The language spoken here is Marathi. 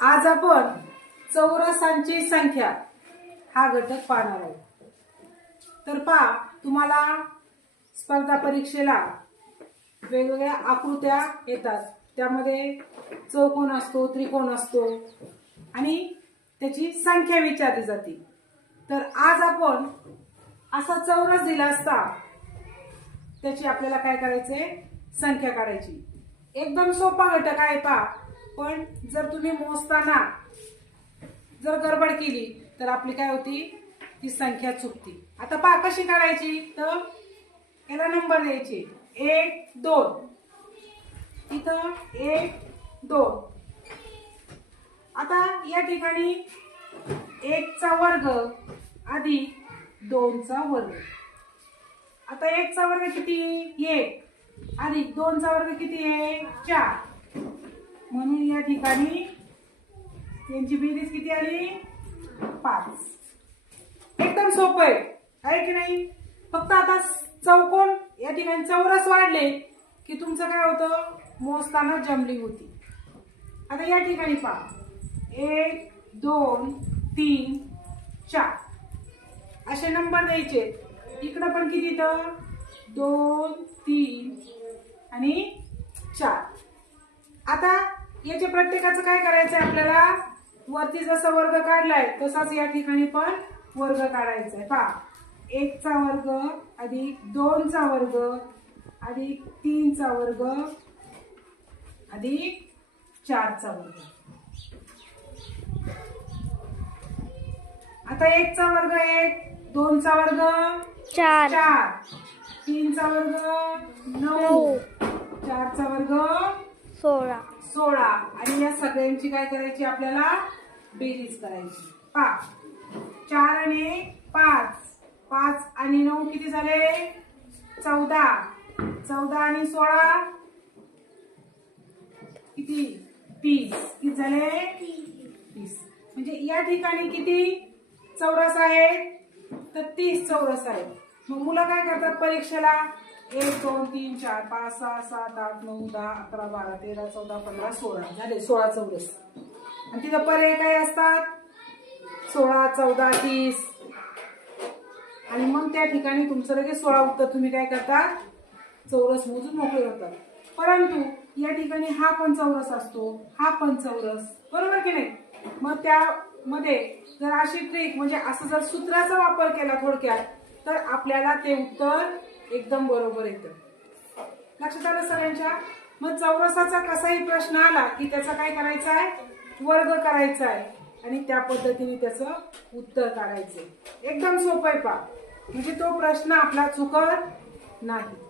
आज आपण चौरसांची संख्या हा घटक पाहणार आहोत. तर पहा तुम्हाला स्पर्धा परीक्षेला वेगवेगळ्या आकृत्या येतात. त्यामध्ये चौकोन असतो त्रिकोण असतो आणि त्याची संख्या विचारली जाते. तर आज आपण असा चौरस दिला असता त्याची आपल्याला काय करायचे? संख्या काढायची. एकदम सोपा घटक आहे पा पण जर तुम्ही मोजताना जर गडबड केली तर आपली काय होती? ती संख्या चुकती. आता पा कशी काढायची? तर याला नंबर द्यायचे. एक दोन. इथं एक दोन. आता या ठिकाणी एकचा वर्ग आधी दोनचा वर्ग. आता एकचा वर्ग किती? एक. अधिक दोनचा वर्ग किती? आहे चार. या ठिकाणी. यांची बेरीज किती आली? पाच. एकदम सोपं आहे. आहे की नाही? फक्त आता चौकोन या ठिकाणी चौरस वाढले की तुमचं काय होतं? मोजताना जमली होती. आता या ठिकाणी पहा. एक दोन तीन चार. असे नंबर द्यायचे. इकडं पण किती तर दोन तीन आणि चार. आता याच्या प्रत्येकाचं काय करायचं आहे आपल्याला? वरती जसा वर्ग काढलाय तसाच या ठिकाणी पण वर्ग काढायचा आहे पहा एकचा वर्ग अधिक दोनचा वर्ग अधिक तीनचा वर्ग अधिक चारचा वर्ग. आता एकचा वर्ग एक दोनचा वर्ग चार. चार. तीनचा वर्ग नऊ. नऊ. चारचा वर्ग सोळा. सोळा. आणि या सगळ्यांची काय करायची आपल्याला? बेरीज करायची. पाच चार आणि पाच. पाच आणि नऊ किती झाले? चौदा. चौदा आणि सोळा? किती? तीस. किती झाले? तीस. म्हणजे या ठिकाणी किती? चौरस आहेत. तर तीस चौरस आहेत. मग मुलं काय करतात परीक्षेला? एक दोन तीन चार पाच सहा सात आठ नऊ दहा अकरा बारा तेरा चौदा पंधरा सोळा झाले सोळा चौरस. आणि तिथं पर्याय काय असतात? सोळा चौदा तीस. आणि मग त्या ठिकाणी तुमचं लगेच सोळा उत्तर तुम्ही काय करता? चौरस मोजून मोकळे होतात परंतु या ठिकाणी हा पण चौरस असतो हा पण चौरस. बरोबर की नाही? मग त्यामध्ये जर अशी ट्रिक म्हणजे असं जर सूत्राचा वापर केला थोडक्यात तर आपल्याला ते उत्तर एकदम बरोबर येतं. लक्षात आलं सगळ्यांच्या? मग चौरसाचा कसाही प्रश्न आला की त्याचा काय करायचा आहे? वर्ग करायचा आहे. आणि त्या पद्धतीने त्याचं उत्तर काढायचं एकदम सोपं आहे पा म्हणजे तो प्रश्न आपला चुकत नाही.